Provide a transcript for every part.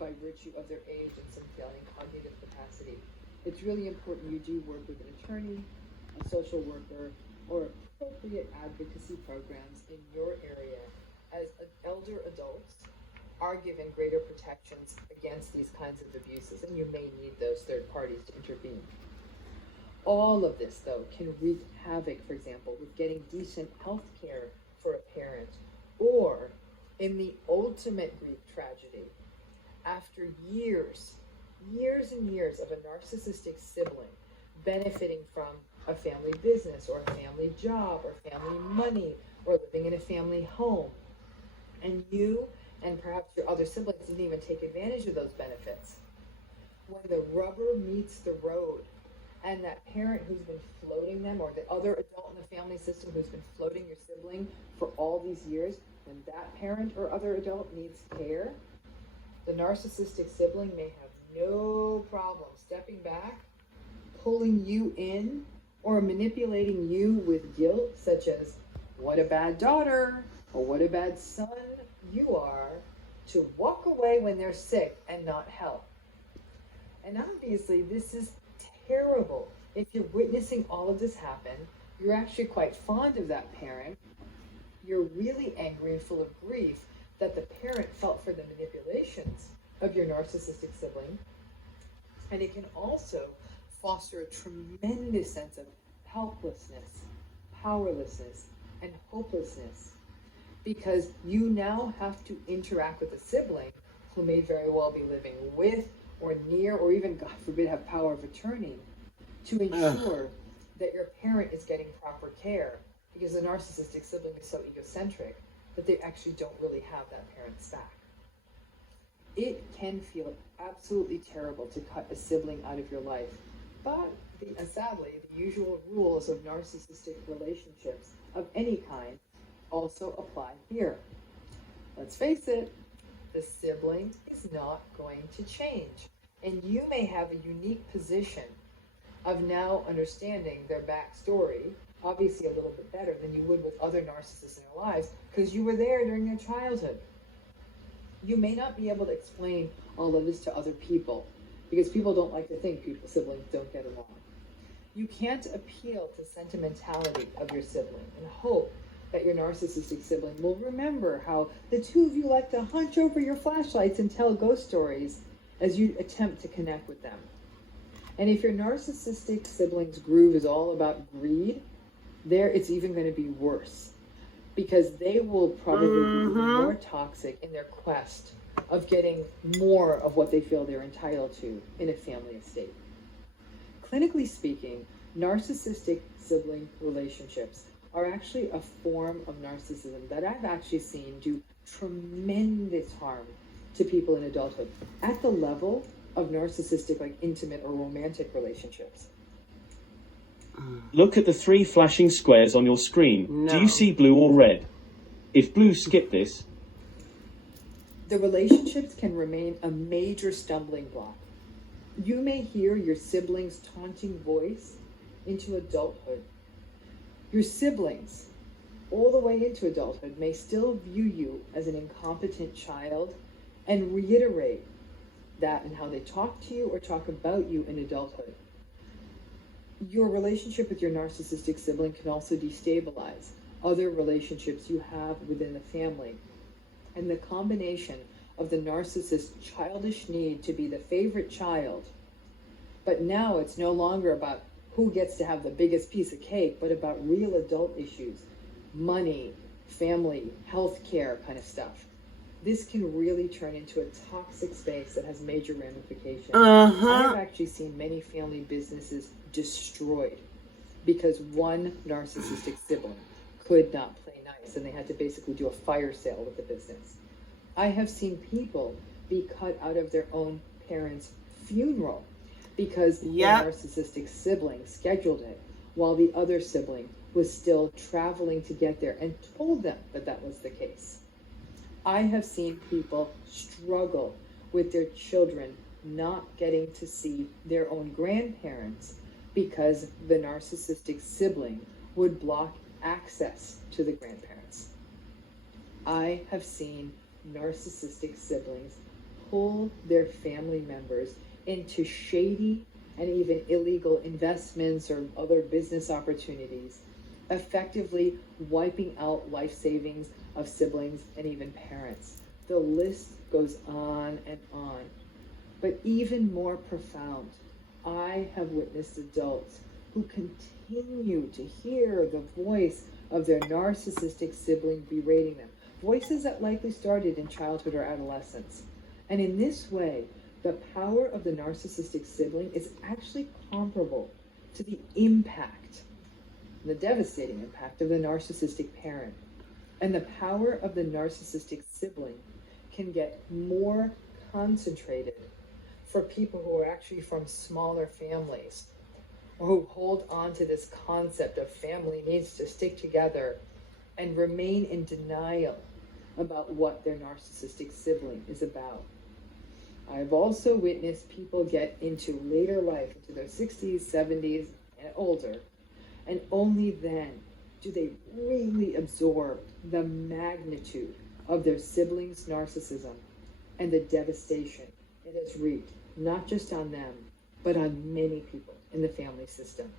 by virtue of their age and some failing cognitive capacity. It's really important you do work with an attorney, a social worker, or appropriate advocacy programs in your area, as elder adults are given greater protections against these kinds of abuses, and you may need those third parties to intervene. All of this, though, can wreak havoc, for example, with getting decent health care for a parent, or in the ultimate grief tragedy, after years and years of a narcissistic sibling benefiting from a family business or a family job or family money or living in a family home, and you and perhaps your other siblings didn't even take advantage of those benefits. When the rubber meets the road and that parent who's been floating them, or the other adult in the family system who's been floating your sibling for all these years, when that parent or other adult needs care, the narcissistic sibling may have no problem stepping back, pulling you in, or manipulating you with guilt, such as, what a bad daughter, or what a bad son you are, to walk away when they're sick and not help. And obviously, this is terrible. If you're witnessing all of this happen, you're actually quite fond of that parent. You're really angry and full of grief that the parent felt for the manipulations of your narcissistic sibling. And it can also foster a tremendous sense of helplessness, powerlessness, and hopelessness, because you now have to interact with a sibling who may very well be living with or near, or even, God forbid, have power of attorney, to ensure that your parent is getting proper care, because the narcissistic sibling is so egocentric that they actually don't really have that parent's back. It can feel absolutely terrible to cut a sibling out of your life, but sadly, the usual rules of narcissistic relationships of any kind also apply here. Let's face it, the sibling is not going to change, and you may have a unique position of now understanding their backstory, obviously a little bit better than you would with other narcissists in their lives, because you were there during their childhood. You may not be able to explain all of this to other people, because people don't like to think siblings don't get along. You can't appeal to sentimentality of your sibling and hope that your narcissistic sibling will remember how the two of you like to hunch over your flashlights and tell ghost stories as you attempt to connect with them. And if your narcissistic sibling's groove is all about greed, it's even going to be worse, because they will probably be even more toxic in their quest of getting more of what they feel they're entitled to in a family estate. Clinically speaking, narcissistic sibling relationships are actually a form of narcissism that I've actually seen do tremendous harm to people in adulthood at the level of narcissistic, like intimate or romantic relationships. Look at the 3 flashing squares on your screen. No. Do you see blue or red? If blue, skip this. The relationships can remain a major stumbling block. You may hear your sibling's taunting voice into adulthood. Your siblings, all the way into adulthood, may still view you as an incompetent child and reiterate that in how they talk to you or talk about you in adulthood. Your relationship with your narcissistic sibling can also destabilize other relationships you have within the family. And the combination of the narcissist's childish need to be the favorite child, but now it's no longer about who gets to have the biggest piece of cake, but about real adult issues, money, family, healthcare kind of stuff. This can really turn into a toxic space that has major ramifications. I've actually seen many family businesses destroyed because one narcissistic sibling could not play nice, and they had to basically do a fire sale with the business. I have seen people be cut out of their own parents' funeral because the narcissistic sibling scheduled it while the other sibling was still traveling to get there and told them that that was the case. I have seen people struggle with their children not getting to see their own grandparents because the narcissistic sibling would block access to the grandparents. I have seen narcissistic siblings pull their family members into shady and even illegal investments or other business opportunities, effectively wiping out life savings of siblings and even parents. The list goes on and on. But even more profound, I have witnessed adults who continue to hear the voice of their narcissistic sibling berating them, voices that likely started in childhood or adolescence. And in this way, the power of the narcissistic sibling is actually comparable to the impact, the devastating impact of the narcissistic parent. And the power of the narcissistic sibling can get more concentrated for people who are actually from smaller families, or who hold on to this concept of family needs to stick together and remain in denial about what their narcissistic sibling is about. I've also witnessed people get into later life, into their 60s, 70s, and older, and only then do they really absorb the magnitude of their sibling's narcissism and the devastation it has wreaked, not just on them, but on many people in the family system.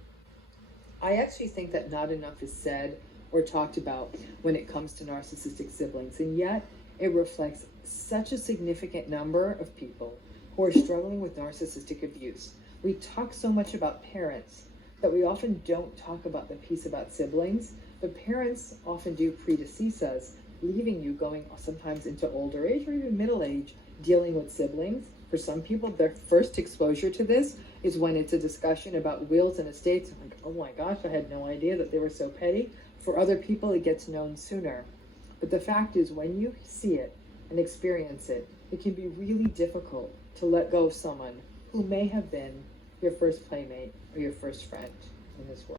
I actually think that not enough is said or talked about when it comes to narcissistic siblings, and yet it reflects such a significant number of people who are struggling with narcissistic abuse. We talk so much about parents that we often don't talk about the piece about siblings, but parents often do predecease us, leaving you going sometimes into older age or even middle age dealing with siblings. For some people, their first exposure to this is when it's a discussion about wills and estates. I'm like, oh my gosh, I had no idea that they were so petty. For other people, it gets known sooner. But the fact is, when you see it and experience it, it can be really difficult to let go of someone who may have been your first playmate or your first friend in this world.